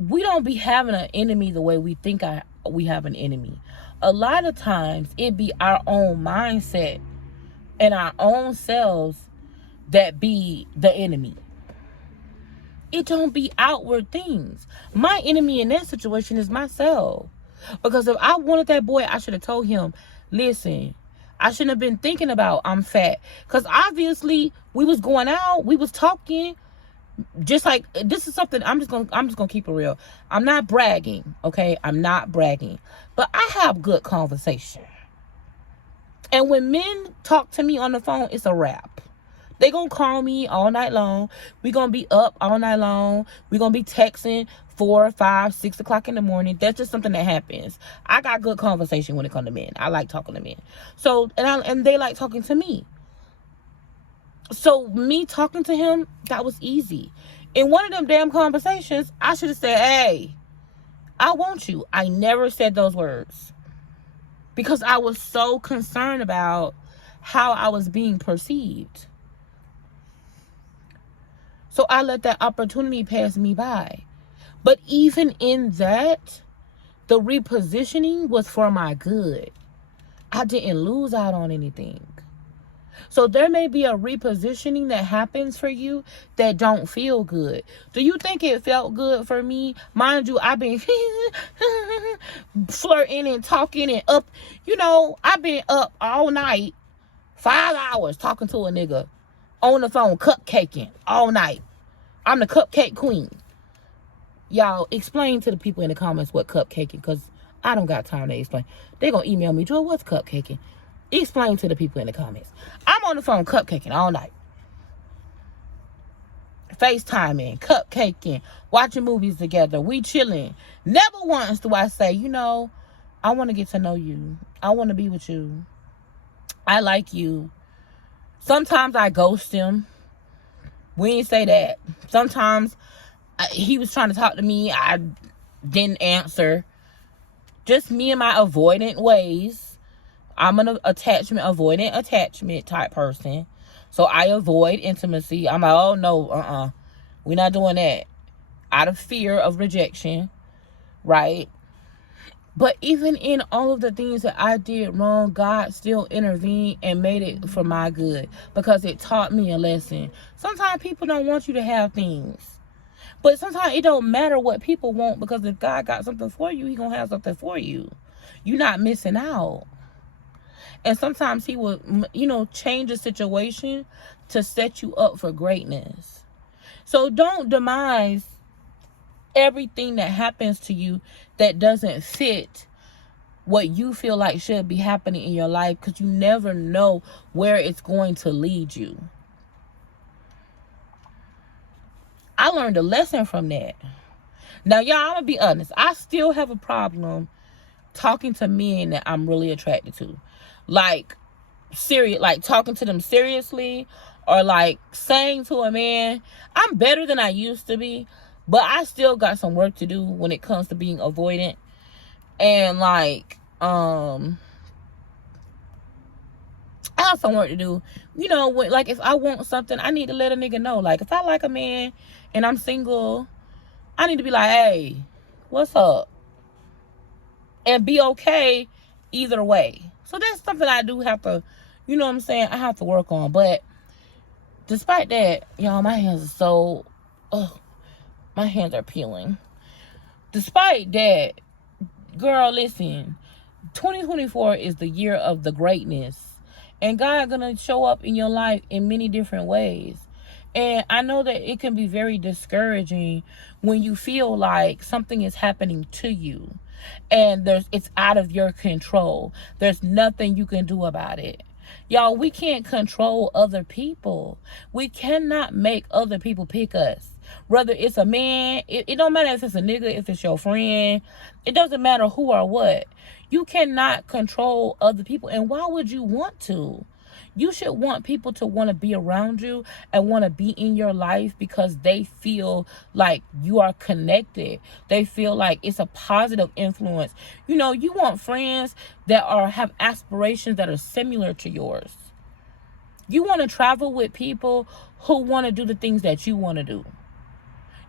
we don't be having an enemy the way we think we have an enemy. A lot of times, it be our own mindset and our own selves that be the enemy. It don't be outward things. My enemy in that situation is myself. Because if I wanted that boy, I should have told him, listen, I shouldn't have been thinking about I'm fat. Because obviously we was going out, we was talking. Just like, this is something, I'm just gonna keep it real. I'm not bragging, okay? I'm not bragging. But I have good conversation. And when men talk to me on the phone, it's a wrap. They gonna call me all night long. We gonna be up all night long. We gonna be texting 4, 5, 6 o'clock in the morning. That's just something that happens. I got good conversation when it comes to men. I like talking to men. So, and they like talking to me. So me talking to him, that was easy. In one of them damn conversations, I should have said, hey, I want you. I never said those words. Because I was so concerned about how I was being perceived. So I let that opportunity pass me by. But even in that, the repositioning was for my good. I didn't lose out on anything. So there may be a repositioning that happens for you that don't feel good. Do you think it felt good for me? Mind you, I've been flirting and talking and up. You know, I've been up all night, 5 hours talking to a nigga on the phone, cupcaking all night. I'm the cupcake queen. Y'all, explain to the people in the comments what cupcaking, because I don't got time to explain. They're going to email me, Joy, what's cupcaking? Explain to the people in the comments. I'm on the phone cupcaking all night. FaceTiming, cupcaking, watching movies together. We chilling. Never once do I say, you know, I want to get to know you. I want to be with you. I like you. Sometimes I ghost him. We ain't say that. Sometimes he was trying to talk to me. I didn't answer. Just me and my avoidant ways. I'm an avoidant attachment type person. So I avoid intimacy. I'm like, oh no, we're not doing that. Out of fear of rejection, right? But even in all of the things that I did wrong, God still intervened and made it for my good. Because it taught me a lesson. Sometimes people don't want you to have things. But sometimes it don't matter what people want. Because if God got something for you, He going to have something for you. You're not missing out. And sometimes He will, you know, change a situation to set you up for greatness. So don't demise everything that happens to you that doesn't fit what you feel like should be happening in your life, because you never know where it's going to lead you. I learned a lesson from that. Now, y'all, I'm gonna be honest. I still have a problem talking to men that I'm really attracted to. Like, serious, like talking to them seriously, or like saying to a man, I'm better than I used to be, but I still got some work to do when it comes to being avoidant. And like, I have some work to do. You know, when, like, if I want something, I need to let a nigga know. Like, if I like a man and I'm single, I need to be like, hey, what's up? And be okay either way. So that's something I do have to, you know what I'm saying, I have to work on. But despite that, y'all, my hands are so, my hands are peeling. Despite that, girl, listen, 2024 is the year of the greatness. And God gonna show up in your life in many different ways. And I know that it can be very discouraging when you feel like something is happening to you and it's out of your control. There's nothing you can do about it. Y'all, we can't control other people. We cannot make other people pick us. Whether it's a man, it don't matter if it's a nigga, if it's your friend. It doesn't matter who or what. You cannot control other people. And why would you want to? You should want people to want to be around you and want to be in your life because they feel like you are connected. They feel like it's a positive influence. You know, you want friends that have aspirations that are similar to yours. You want to travel with people who want to do the things that you want to do.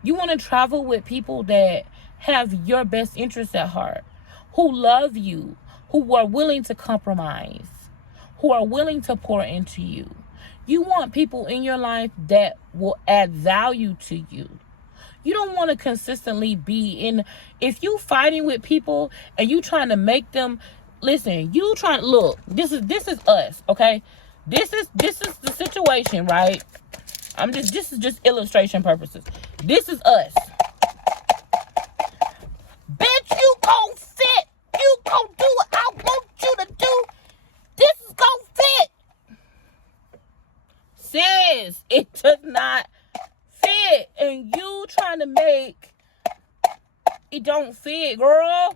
You want to travel with people that have your best interests at heart, who love you, who are willing to compromise, who are willing to pour into you. You want people in your life that will add value to you. You don't want to consistently be in, if you fighting with people and you trying to make them, listen, you trying, look, this is us, okay? This is the situation, right? This is just illustration purposes. This is us. Bitch, you gon' fit. You gon' do what I want you to do. This is gon' fit. Sis, it does not fit. And you trying to make it don't fit, girl.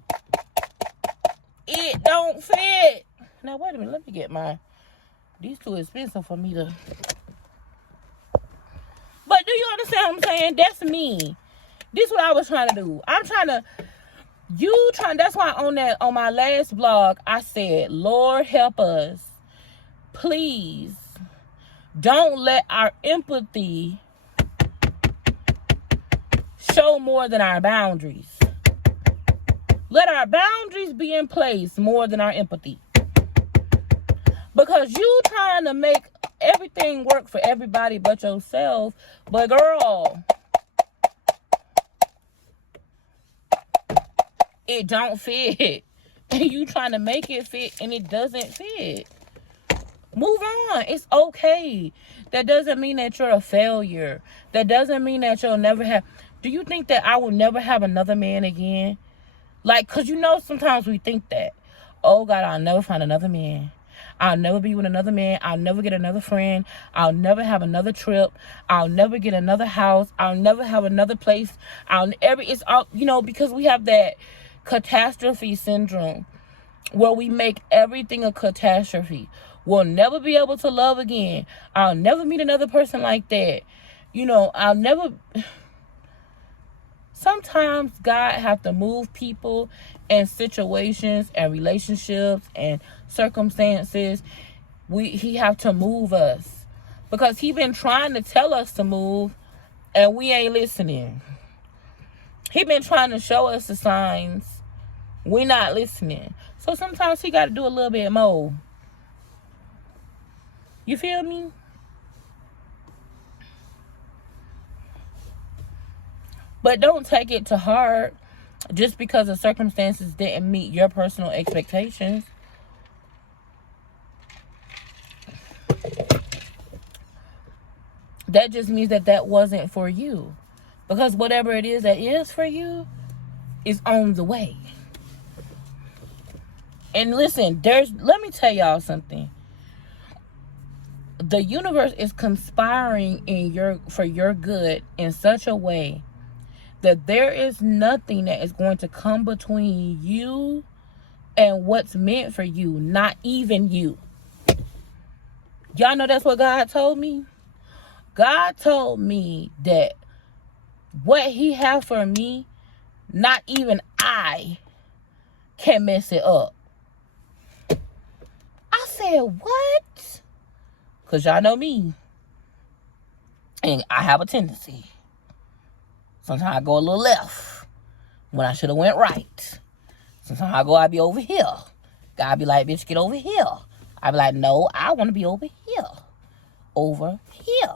It don't fit. Now, wait a minute. Let me get these too expensive for me to. But do you understand what I'm saying? That's me. This is what I was trying to do. That's why on my last blog, I said, Lord help us. Please don't let our empathy show more than our boundaries. Let our boundaries be in place more than our empathy. Because you trying to make everything work for everybody but yourself. But girl, it don't fit. And you trying to make it fit and it doesn't fit. Move on. It's okay. That doesn't mean that you're a failure. That doesn't mean that you'll never have. Do you think that I will never have another man again? Like, because you know sometimes we think that. Oh God, I'll never find another man. I'll never be with another man. I'll never get another friend. I'll never have another trip. I'll never get another house. I'll never have another place. It's all, you know, because we have that catastrophe syndrome where we make everything a catastrophe. We'll never be able to love again. I'll never meet another person like that. You know, sometimes God have to move people and situations and relationships and circumstances. He have to move us because he been trying to tell us to move and we ain't listening. He been trying to show us the signs. We not listening. So sometimes he got to do a little bit more. You feel me? But don't take it to heart just because the circumstances didn't meet your personal expectations. That just means that wasn't for you. Because whatever it is that is for you is on the way. And listen, let me tell y'all something. The universe is conspiring for your good in such a way that there is nothing that is going to come between you and what's meant for you, not even you. Y'all know that's what God told me? God told me that what he has for me, not even I can mess it up. I said, what? Because y'all know me. And I have a tendency. Sometimes I go a little left when I should have went right. Sometimes I be over here. God be like, bitch, get over here. I be like, no, I want to be over here. Over here.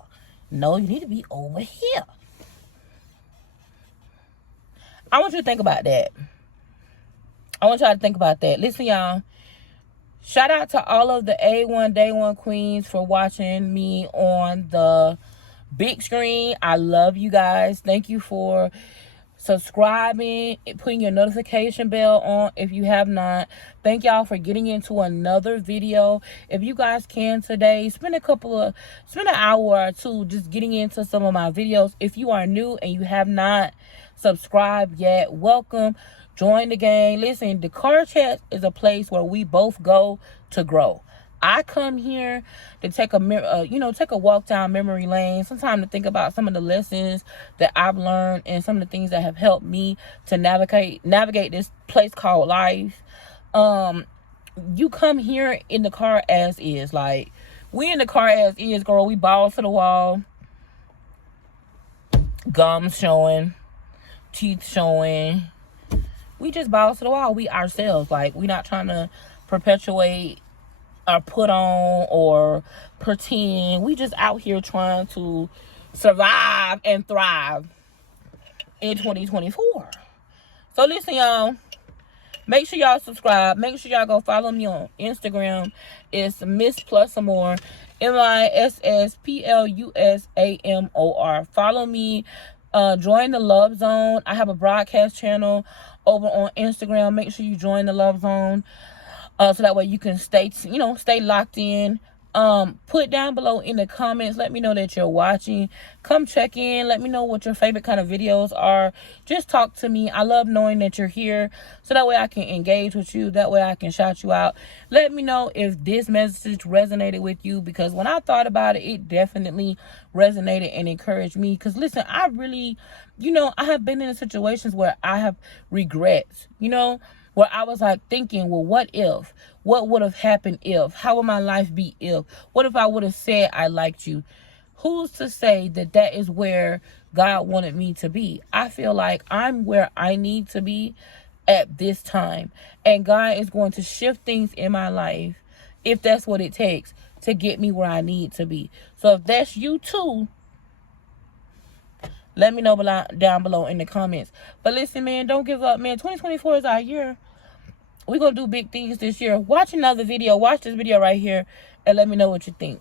No, you need to be over here. I want you to think about that. I want y'all to think about that. Listen, y'all. Shout out to all of the A1 Day 1 queens for watching me on the big screen. I love you guys. Thank you for subscribing, putting your notification bell on if you have not. Thank y'all for getting into another video. If you guys can today, spend an hour or two just getting into some of my videos. If you are new and you have not subscribed yet, welcome. Join the gang. Listen, the Car Chat is a place where we both go to grow. I come here to take a walk down memory lane, sometimes to think about some of the lessons that I've learned and some of the things that have helped me to navigate this place called life. You come here in the car as is. Like, we in the car as is, girl. We balls to the wall, gums showing, teeth showing. We just balls to the wall. We ourselves. Like, we not trying to perpetuate or put on or pretend. We just out here trying to survive and thrive in 2024. So listen, y'all. Make sure y'all subscribe. Make sure y'all go follow me on Instagram. It's Miss Plus Amor. MISSPLUSAMOR. Follow me. Join the Love Zone. I have a broadcast channel over on Instagram. Make sure you join the Love Zone. So that way you can stay locked in. Put down below in the comments. Let me know that you're watching. Come check in. Let me know what your favorite kind of videos are. Just talk to me. I love knowing that you're here. So that way I can engage with you. That way I can shout you out. Let me know if this message resonated with you. Because when I thought about it, it definitely resonated and encouraged me. Because listen, I really, I have been in situations where I have regrets, where I was like thinking, well, what if? What would have happened if? How would my life be if? What if I would have said I liked you? Who's to say that that is where God wanted me to be? I feel like I'm where I need to be at this time. And God is going to shift things in my life, if that's what it takes, to get me where I need to be. So if that's you too, let me know down below in the comments. But listen, man, don't give up, man. 2024 is our year. We're going to do big things this year. Watch another video. Watch this video right here and let me know what you think.